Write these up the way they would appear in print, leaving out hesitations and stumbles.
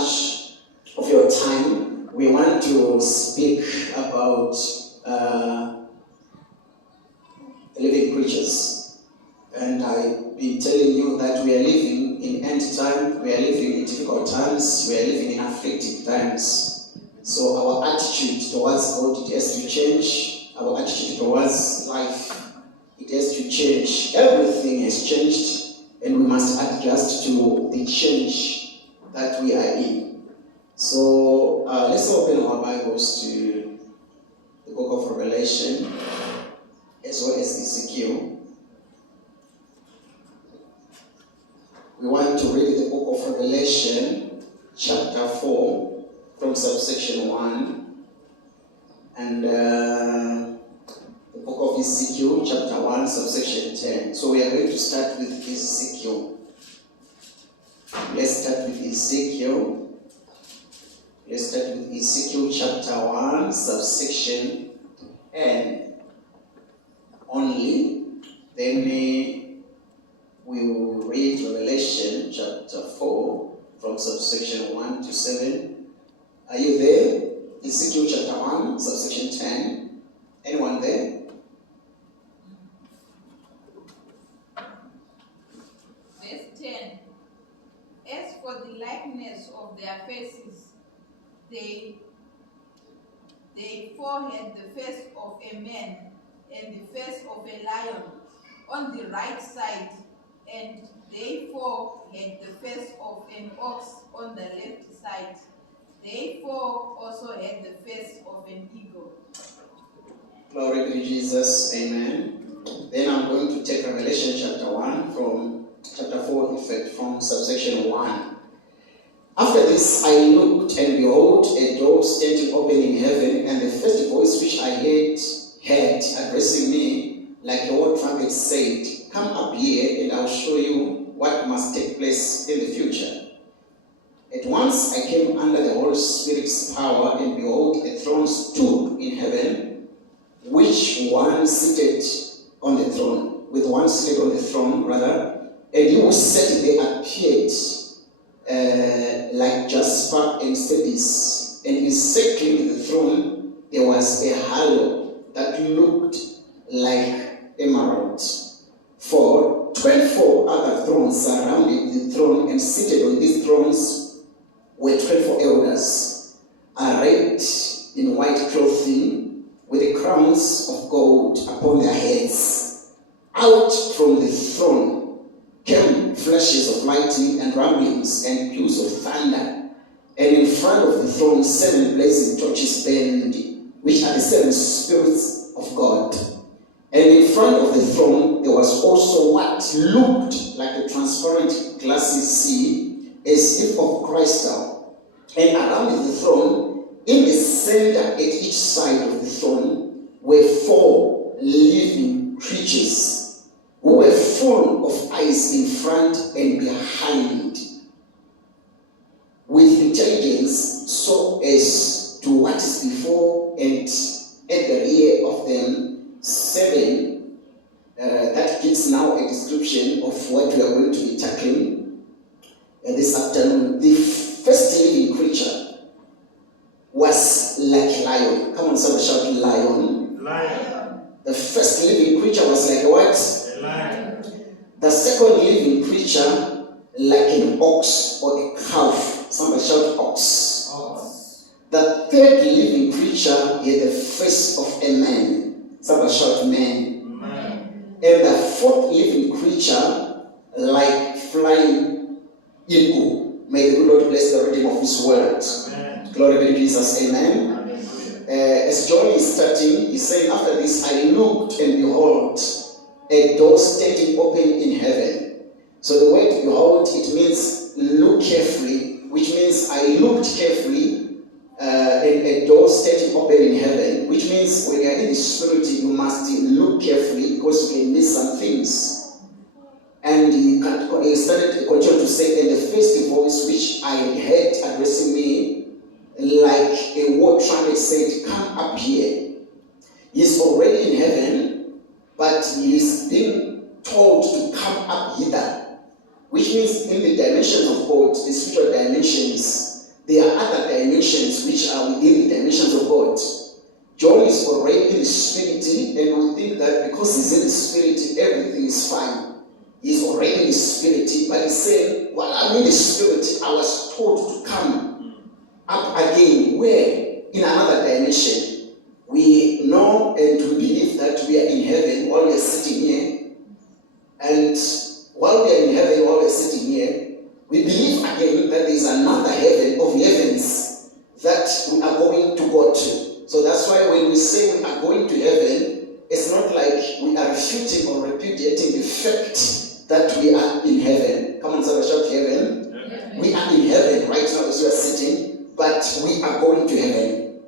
much of your time. We want to speak about living creatures. And I've been telling you that we are living in end time, we are living in difficult times, we are living in afflicted times. So our attitude towards God, it has to change. Our attitude towards life, it has to change. Everything has changed, and we must adjust to the change that we are in. So let's open our Bibles to the book of Revelation as well as Ezekiel. We want to read the book of Revelation, chapter 4, from subsection 1, and the book of Ezekiel, chapter 1, subsection 10. So we are going to start with Ezekiel. Let's start with Ezekiel. Let's start with Ezekiel, chapter 1, subsection N only. Then we will read Revelation, chapter 4, from subsection 1 to 7. Are you there? Ezekiel, chapter 1, subsection 10. Anyone there? Verse 10. As for the likeness of their faces, they four had the face of a man and the face of a lion on the right side, and they four had the face of an ox on the left side. They four also had the face of an eagle. Glory to Jesus. Amen. Then I'm going to take Revelation chapter 1 from chapter 4, in fact, from subsection 1. After this I looked, and behold, a door standing open in heaven, and the first voice which I heard addressing me like a war trumpet said, "Come up here, and I'll show you what must take place in the future." At once I came under the Holy Spirit's power, and behold, a throne stood in heaven, which one seated on the throne, with one seated on the throne, rather, and he who sat there appeared like jasper and sapphire, and encircling the throne there was a halo that looked like emerald. For 24 other thrones surrounded the throne, and seated on these thrones were 24 elders, arrayed in white clothing, with crowns of gold upon their heads. Out from the throne came flashes of lightning and rumblings and peals of thunder, and in front of the throne 7 blazing torches burned, which are the 7 spirits of God. And in front of the throne there was also what looked like a transparent glassy sea, as if of crystal. And around the throne, in the center at each side of the throne, were 4 living creatures, who were full of eyes in front and behind, with intelligence so as to what is before and at the rear of them 7. That gives now a description of what we are going to be tackling this afternoon. The first living creature was like lion. Come on, somebody shout lion. Lion. The first living creature was like what? A lion. The second living creature like an ox or a calf. Somebody shout ox. Ox. The third living creature had the face of a man. Somebody shout man. Man. And the fourth living creature like flying eagle. May the good Lord bless the reading of His word. Amen. Glory be to Jesus. Amen. Hallelujah. As John is starting, he's saying, after this I looked, and behold, a door standing open in heaven. So the word behold, it means look carefully, which means I looked carefully, and a door standing open in heaven, which means when you are in the spirit, you must look carefully, because you can miss some things. And he continued to say, and the first voice which I heard addressing me like a war trumpet said, "Come up here." He's already in heaven, but he is being told to come up hither, which means in the dimension of God, the spiritual dimensions, dimensions which are within the dimensions of God. John is already in the spirit, and we think that because he's in the spirit, everything is fine. He's already in the spirit, but he's saying, while I'm in the spirit, I was told to come up again. Where? In another dimension. We know and we believe that we are in heaven while we are sitting here. And while we are in heaven, while we are sitting here, we believe again that there is another heaven of heavens that we are going to go to. So that's why when we say we are going to heaven, it's not like we are refuting or repudiating the fact that we are in heaven. Come on, somebody shout heaven. Amen. We are in heaven right now as we are sitting, but we are going to heaven.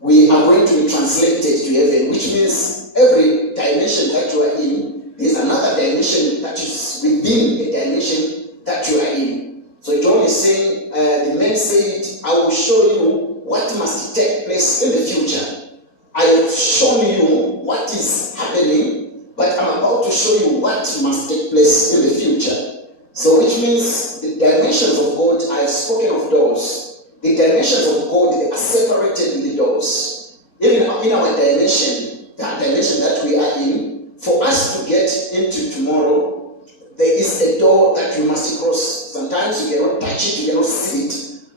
We are going to be translated to heaven, which means every dimension that you are in, there is another dimension that is within a dimension that you are in. So John is saying, the man said, I will show you what must take place in the future. I have shown you what is happening, but I'm about to show you what must take place in the future. So which means the dimensions of God, I have spoken of those. The dimensions of God, they are separated in the doors. Even in our dimension, that dimension that we are in, for us to get into tomorrow, there is a door that you must cross. Sometimes you cannot touch it, you cannot see it,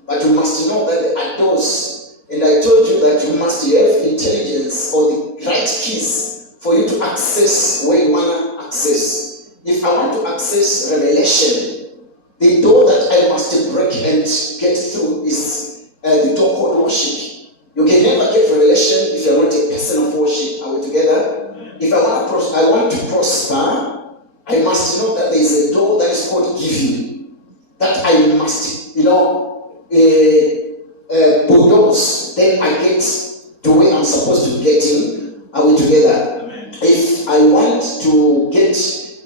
but you must know that there are doors. And I told you that you must have intelligence or the right keys for you to access where you want to access. If I want to access revelation, the door that I must break and get through is the door called worship. You can never get revelation if you're not a person of worship. Are we together? If I want to prosper, I must know that there is a door that is called giving. That I must, bulldoze. Then I get to where I'm supposed to get in. Are we together? Amen. If I want to get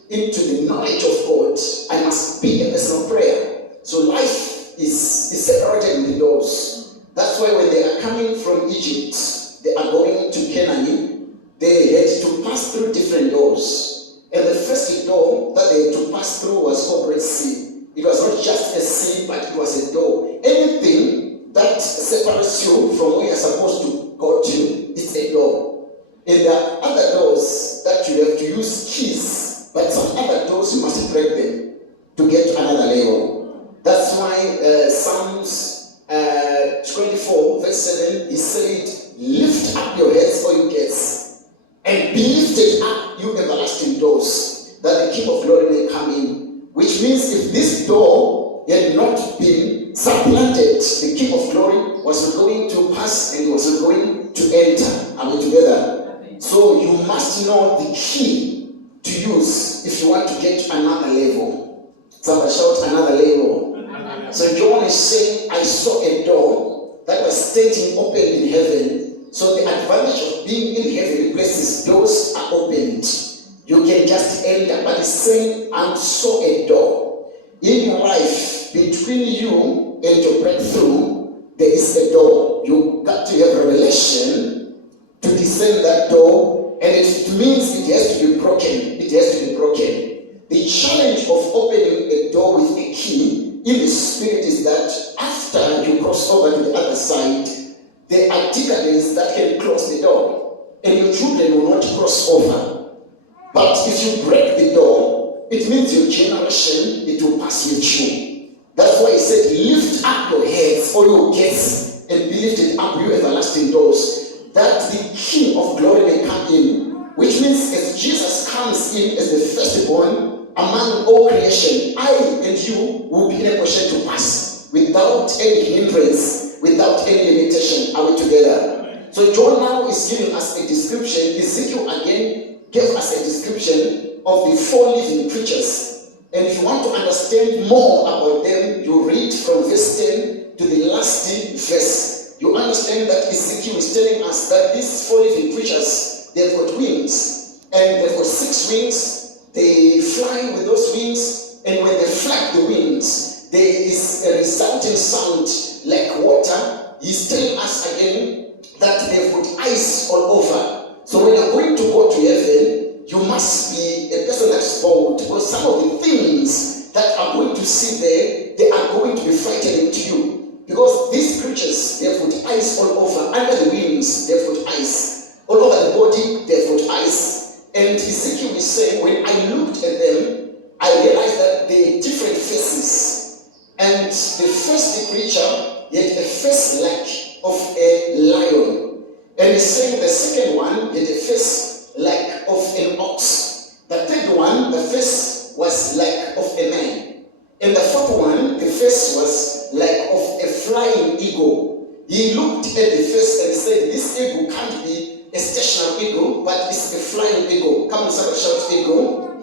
into the knowledge of God, I must be a person of prayer. So life is separated in the doors. That's why when they are coming from Egypt, they are going to Canaan, they had to pass through different doors. And the first door that they had to pass through was called Red Sea. It was not just a sea, but it was a door. Anything that separates you from where you're supposed to go to, it's a door. And there are other doors that you have to use keys, but some other doors you must break them to get to another level. That's why Psalms 24 verse 7, he said, lift up your heads, O you gates, and be lifted up, you everlasting doors, that the King of glory may come in. Which means if this door had not been supplanted, the King of glory was not going to pass and he was not going to enter. Are we together? So you must know the key to use if you want to get to another level. Somebody shout another level. So John is saying, I saw a door that was standing open in heaven. So the advantage of being in heavenly places, doors are opened. You can just enter, but he's saying, I saw a door. In your life, between you and your breakthrough, there is a door. You got to have revelation to discern that door, and it means it has to be broken. It has to be broken. The challenge of opening a door with a key in the spirit is that after you cross over to the other side, there are decadents that can close the door, and your children will not cross over. But if you break the door, it means your generation, it will pass with you. That's why he said, lift up your heads, all your gates, and be lifted up, you everlasting doors, that the King of glory may come in. Which means as Jesus comes in as the firstborn among all creation, I and you will be in a position to pass without any hindrance, without any limitation. Are we together? So John now is giving us a description. Ezekiel again gave us a description of the 4 living creatures. And if you want to understand more about them, you read from verse 10 to the last verse. You understand that Ezekiel is telling us that these 4 living creatures, they've got wings. And they've got 6 wings. They fly with those wings. And when they flap the wings, there is a resulting sound like water. He's telling us again that they've got ice all over. So when you're going to go to heaven, you must be a person that's bold, because some of the things that are going to see there, they are going to be frightening to you. Because these creatures, they have wings, they've got eyes. All over the body, they've got eyes. And Ezekiel is saying, when I looked at them, I realized that they are different faces. And the first creature had a face like of a lion. And he's saying the second one had a face like of an ox. The third one, the face was like of a man. And the fourth one, the face was like of a flying eagle. He looked at the face and said, this eagle can't be a stationary eagle, but it's a flying eagle. Come on, somebody shout eagle.